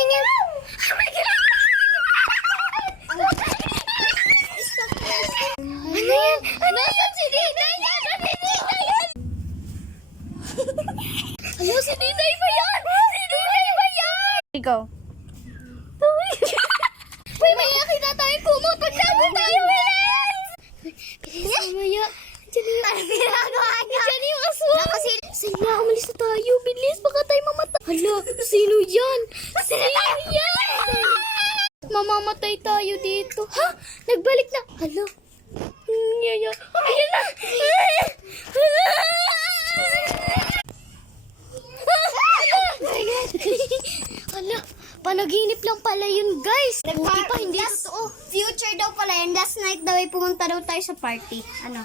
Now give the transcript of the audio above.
na niya. Ano yan? Nasaan si Diday yan? Ano si Diday ba yan? Si Diday ba yan? Ikaw. Uy, may nakita tayo kumot. Magtago tayo, bilis! Bilis, mamaya. Diyan yung... Ano ginagawa niya? Diyan yung aswang. Sige na, umalis na tayo. Bilis, baka tayo mamatay. Hala, sino yan? Sino yan? Mamamatay tayo dito. Ha? Nagbalik na. Hala. Ayan na. Hala, panaginip lang pala yun, guys. Buti pa, hindi totoo. Future daw pala yan. Last night daw ay pumunta daw tayo sa party. Ano?